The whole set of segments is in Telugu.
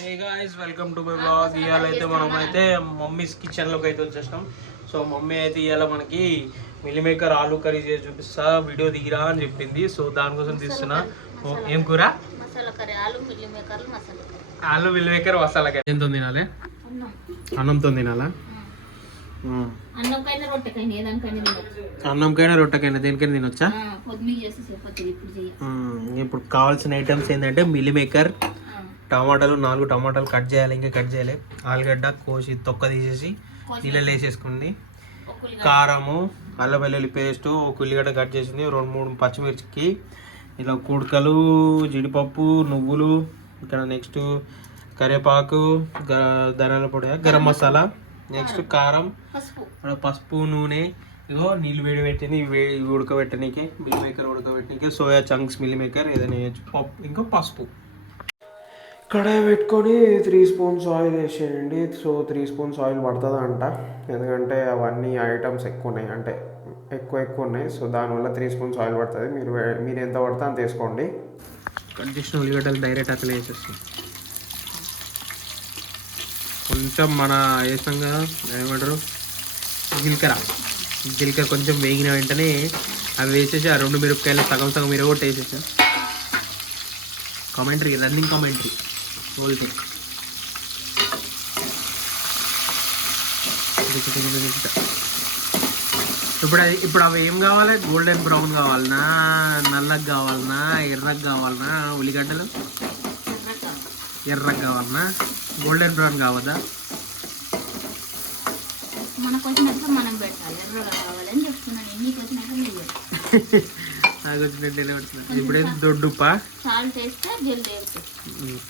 Hey guys welcome to my blog. ఇవాళ అయితే మనమైతే మమ్మీస్ కిచెన్లోకి అయితే వచ్చేసినాం. సో మమ్మీ అయితే ఇవాళ మనకి మిల్ మేకర్ ఆలూ కర్రీ చేసి చూపిస్తా, వీడియో దిగిరా అని చెప్పింది. సో దానికోసం తీస్తున్నా. ఏం కూర? Aloo meal maker masala curry. ఎంతో తినాలి? అన్నంతో తినాలా? అన్నంకైనా రొట్టెకైనా దేనికైనా తినొచ్చా? ఇప్పుడు కావాల్సిన ఐటమ్స్ ఏంటంటే మిల్ మేకర్, టమాటాలు 4 టమాటాలు కట్ చేయాలి, ఇంకా కట్ చేయాలి. ఆలుగడ్డ కోసి తొక్క తీసేసి నీళ్ళలో వేసేసుకోండి. కారము, అల్లం వెల్లుల్లి పేస్టు, ఒక ఉల్లిగడ్డ కట్ చేసింది, 2-3 పచ్చిమిర్చికి, ఇలా కుడకలు, జీడిపప్పు, నువ్వులు, ఇక్కడ నెక్స్ట్ కరివేపాకు, ధనియాల పొడి, గరం మసాలా, నెక్స్ట్ కారం, పసుపు, నూనె, ఇగో నీళ్ళు వేడి పెట్టింది, ఉడకబెట్టనీకే, మిల్ మేకర్ ఉడకబెట్టనీకే, సోయా చంక్స్ మిల్ మేకర్ ఏదైనా వేయచ్చు, పప్పు, ఇంకా పసుపు. కడాయి పెట్టుకొని 3 స్పూన్స్ ఆయిల్ వేసేయండి. సో 3 స్పూన్స్ ఆయిల్ పడుతుంది అంట, ఎందుకంటే అవన్నీ ఐటమ్స్ ఎక్కువ ఉన్నాయి, అంటే ఎక్కువ ఉన్నాయి. సో దానివల్ల 3 స్పూన్స్ ఆయిల్ పడుతుంది. మీరు ఎంత పడితే అంత వేసుకోండి. కట్ చేసిన ఉల్లిగడ్డలు డైరెక్ట్ అట్లా వేసేస్తాం. కొంచెం మన వేస్తాం కదా, ఏమంటారు, జీలకర్ర కొంచెం వేగిన వెంటనే అవి వేసేసి ఆ 2 మిరపకాయలు సగం మిరగొట్టి వేసేసా. కామెంటరీ, రన్నింగ్ కామెంటరీ ఓల్తే. ఇప్పుడు అవి ఏం కావాలి? గోల్డెన్ బ్రౌన్ కావాలనా, నల్లగా కావాలనా, ఎర్రగా కావాలనా? ఉల్లిగడ్డలు ఎర్రగా కావాలనా, గోల్డెన్ బ్రౌన్ కావద్దా? నాకు వచ్చినట్టు ఇప్పుడే దొడ్డుప్పా,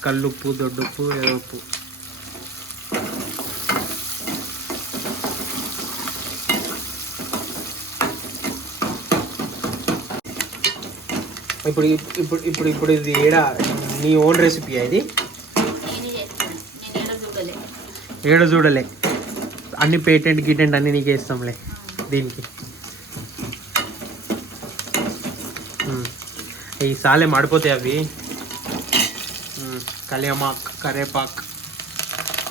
కల్లుప్పు, దొడ్డుప్పు, ఏదో ఉప్పు. ఇప్పుడు ఇది ఏడా నీ ఓన్ రెసిపీ? ఇది ఏడ చూడలే, అన్ని పేటెంట్ గిటెంట్ అన్ని నీకే ఇస్తాంలే దీనికి. ఈ సాలే మాడిపోతాయి అవి. కలియమాక్, కరేపాక్,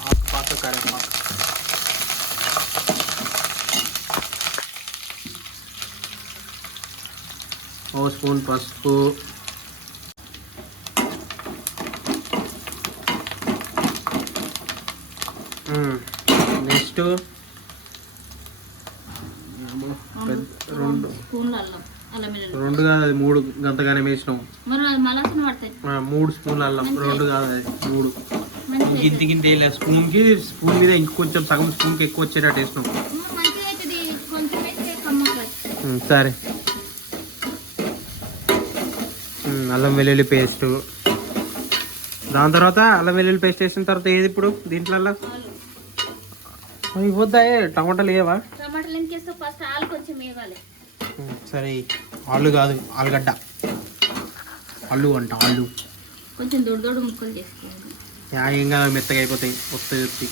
ఆకుపాక, కరేపాక్. ఓ స్పూన్ పసుపు, నెక్స్ట్ 2 కాదు అది 3 గంతగానే వేసినాం. 3 స్పూన్ల అల్లం, 2 కాదు అది 3. గింత వేయలే, స్పూన్ మీద ఇంకొంచెం సగం స్పూన్కి ఎక్కువ వచ్చేటట్టు వేసినాం. సరే, అల్లం వెల్లుల్లి పేస్టు. దాని తర్వాత అల్లం వెల్లుల్లి పేస్ట్ వేసిన తర్వాత ఏది ఇప్పుడు దీంట్లో ఇవ్వద్దా? టమాటాలు ఏవా? సరే, ఆలు కాదు, ఆలుగడ్డ. ఆలు అంట, ఆలు కొంచెం దొడ్డు ముక్కలు చేసుకోండి. ఏం కాదు, మెత్తగా అయిపోతాయి, వస్తాయి.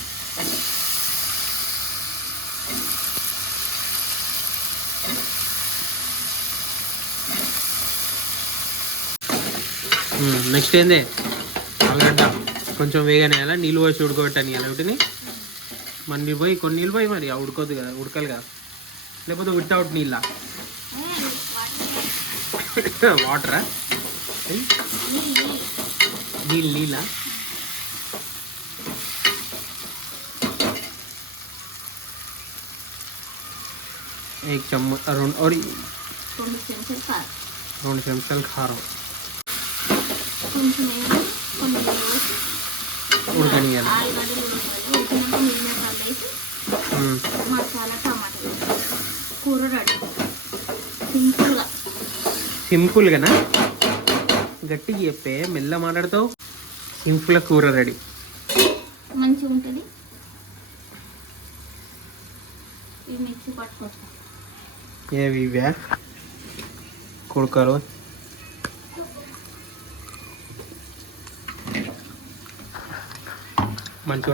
నెక్స్ట్ ఏంది? ఆలుగడ్డ కొంచెం వేగనేయాలా, నీళ్ళు పోసి ఉడకబెట్టని వీటిని. కొన్ని నీళ్ళు పోయి మరి ఉడకొద్దు కదా, ఉడకాలి కదా, లేకపోతే వితౌట్ నీళ్ళ వాటరా? నీళ్ళ एक चम्मच 2 చెంచాలు కారం, ఉడకనియాలి. సింపుల్గానా? గట్టిగా చెప్పే, మెల్ల మాట్లాడతావు. సింపుల్గా కూర రెడీ, మంచిగా ఉంటుంది. మిక్సీ పట్టుకోవచ్చు. ఏవి ఇవే కుడకలు, మంచిగా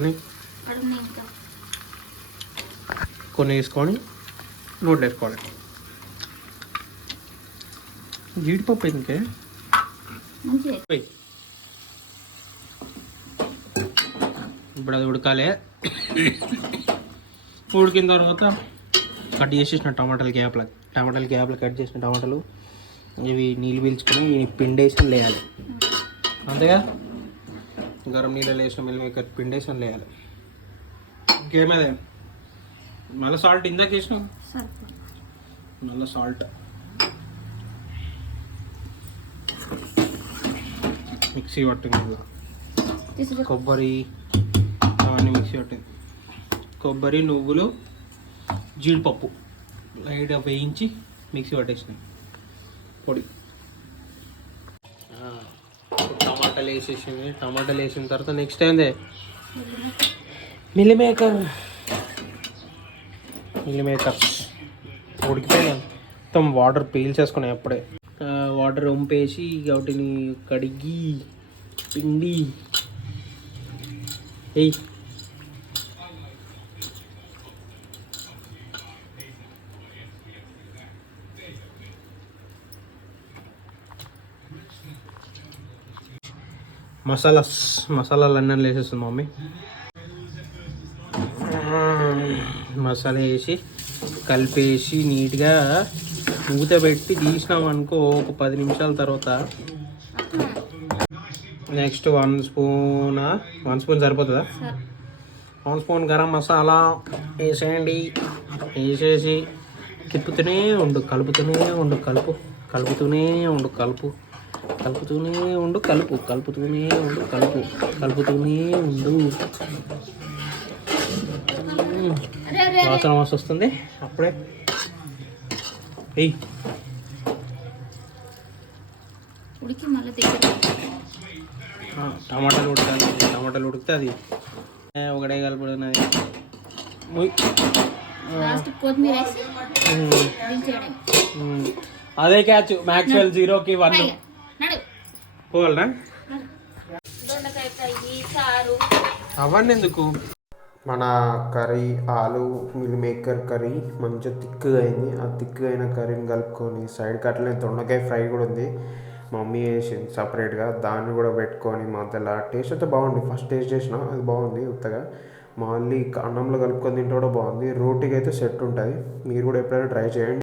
కొన్ని వేసుకొని నోట్లో వేసుకోవాలి. జీడిపప్పు ఎందుకే? ఇప్పుడు అది ఉడకాలి. ఉడికిన తర్వాత కట్ చేసేసిన టమాటాలు గ్యాప్లు కట్ చేసిన టమాటాలు ఇవి నీళ్ళు పీల్చుకొని పిండేసి లేయాలి. అంతేగా గరం నీళ్ళు వేసిన మిల్ మేకర్ పిండేసి లేయాలి. ఇంకేమదే మళ్ళీ సాల్ట్ ఇందాక వేసినాం, మళ్ళీ సాల్ట్ మిక్సీ పట్టింది. మళ్ళీ కొబ్బరి అవన్నీ మిక్సీ పట్టింది. కొబ్బరి, నువ్వులు, జీడిపప్పు లైట్గా వేయించి మిక్సీ పట్టేసినాయి పొడి. టమాటాలు వేసేసింది. టమాటాలు వేసిన తర్వాత నెక్స్ట్ ఏందే మిల్ మేకర్స్ ఉడికిపోయినా మొత్తం వాటర్ పీల్చేసుకున్నాయి అప్పుడే. వాటర్ వంపేసి వాటిని కడిగి పిండి ఎయ్ మసాలాలు అన్నీ వేసేస్తుంది మమ్మీ. మసాలా వేసి కలిపేసి నీట్గా మూత పెట్టి తీసినాం అనుకో. ఒక 10 నిమిషాల తర్వాత నెక్స్ట్ 1 స్పూన్ సరిపోతుందా? 1 స్పూన్ గరం మసాలా వేసేయండి. వేసేసి తిప్పుతూనే ఉండు, కలుపుతూనే ఉండు, కలుపుతూనే ఉండు, కలుపు వాసన వస్తుంది అప్పుడే. ఉడికి మళ్ళీ దగ్గర టమాటాలు ఉడకాలి. టమాటాలు ఉడికితే అది ఒకటే కలుపుతున్నది. లాస్ట్ కొత్తిమీర వేసి దించేయడం. అదే క్యాచ్. మ్యాక్స్వెల్ 0కి 1 పోవాలనా? దొండకాయ ఫ్రై, చారు అవన్నీ ఎందుకు? మన కర్రీ ఆలు మిల్ మేకర్ కర్రీ మంచిగా థిక్గా అయింది. ఆ థిక్గా అయిన కర్రీని కలుపుకొని సైడ్కి అట్లనే దొండకాయ ఫ్రై కూడా ఉంది, మమ్మీ వేసింది సపరేట్గా. దాన్ని కూడా పెట్టుకొని మధ్యలో టేస్ట్ అయితే బాగుంది. ఫస్ట్ టేస్ట్ చేసిన అది బాగుంది ఉత్తగా. మళ్ళీ అన్నంలో కలుపుకొని తింటే కూడా బాగుంది. రోటీకి అయితే సెట్ ఉంటుంది. మీరు కూడా ఎప్పుడైనా ట్రై చేయండి.